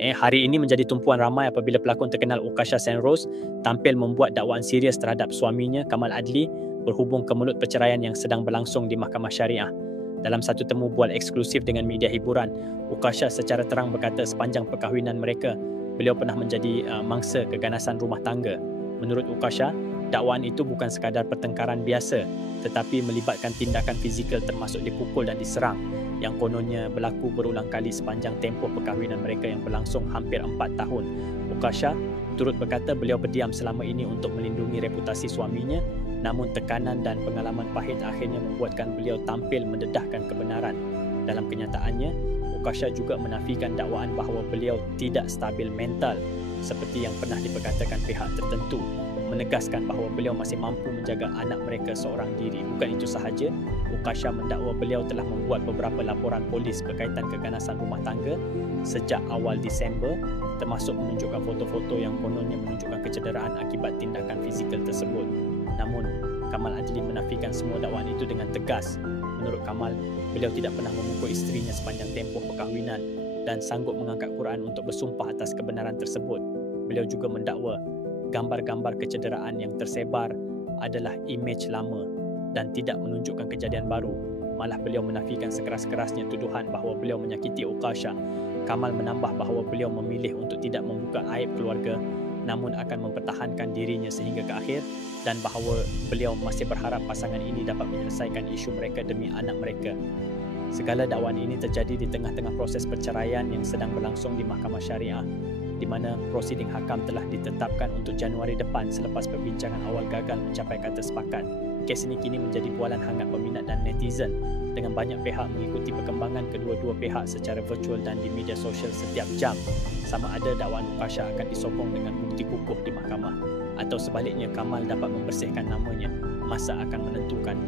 Hari ini menjadi tumpuan ramai apabila pelakon terkenal Ukasha Senrose tampil membuat dakwaan serius terhadap suaminya Kamal Adli berhubung kemelut perceraian yang sedang berlangsung di Mahkamah Syariah. Dalam satu temu bual eksklusif dengan media hiburan, Ukasha secara terang berkata sepanjang perkahwinan mereka, beliau pernah menjadi mangsa keganasan rumah tangga. Menurut Ukasha, dakwaan itu bukan sekadar pertengkaran biasa tetapi melibatkan tindakan fizikal termasuk dipukul dan diserang yang kononnya berlaku berulang kali sepanjang tempoh perkahwinan mereka yang berlangsung hampir 4 tahun. Ukasha turut berkata beliau berdiam selama ini untuk melindungi reputasi suaminya, namun tekanan dan pengalaman pahit akhirnya membuatkan beliau tampil mendedahkan kebenaran. Dalam kenyataannya, Ukasha juga menafikan dakwaan bahawa beliau tidak stabil mental seperti yang pernah diperkatakan pihak tertentu, menegaskan bahawa beliau masih mampu menjaga anak mereka seorang diri. Bukan itu sahaja, Ukasha mendakwa beliau telah membuat beberapa laporan polis berkaitan keganasan rumah tangga sejak awal Disember, termasuk menunjukkan foto-foto yang kononnya menunjukkan kecederaan akibat tindakan fizikal tersebut. Namun, Kamal Adli menafikan semua dakwaan itu dengan tegas. Menurut Kamal, beliau tidak pernah memukul isterinya sepanjang tempoh perkahwinan dan sanggup mengangkat Quran untuk bersumpah atas kebenaran tersebut. Beliau juga mendakwa gambar-gambar kecederaan yang tersebar adalah imej lama dan tidak menunjukkan kejadian baru. Malah beliau menafikan sekeras-kerasnya tuduhan bahawa beliau menyakiti Ukasha. Kamal menambah bahawa beliau memilih untuk tidak membuka aib keluarga namun akan mempertahankan dirinya sehingga ke akhir dan bahawa beliau masih berharap pasangan ini dapat menyelesaikan isu mereka demi anak mereka. Segala dakwaan ini terjadi di tengah-tengah proses perceraian yang sedang berlangsung di Mahkamah Syariah, di mana prosiding hakam telah ditetapkan untuk Januari depan selepas perbincangan awal gagal mencapai kata sepakat. Kes ini kini menjadi bualan hangat peminat dan netizen dengan banyak pihak mengikuti perkembangan kedua-dua pihak secara virtual dan di media sosial setiap jam. Sama ada dakwaan Ukasha akan disokong dengan bukti kukuh di mahkamah atau sebaliknya Kamal dapat membersihkan namanya. Masa akan menentukan.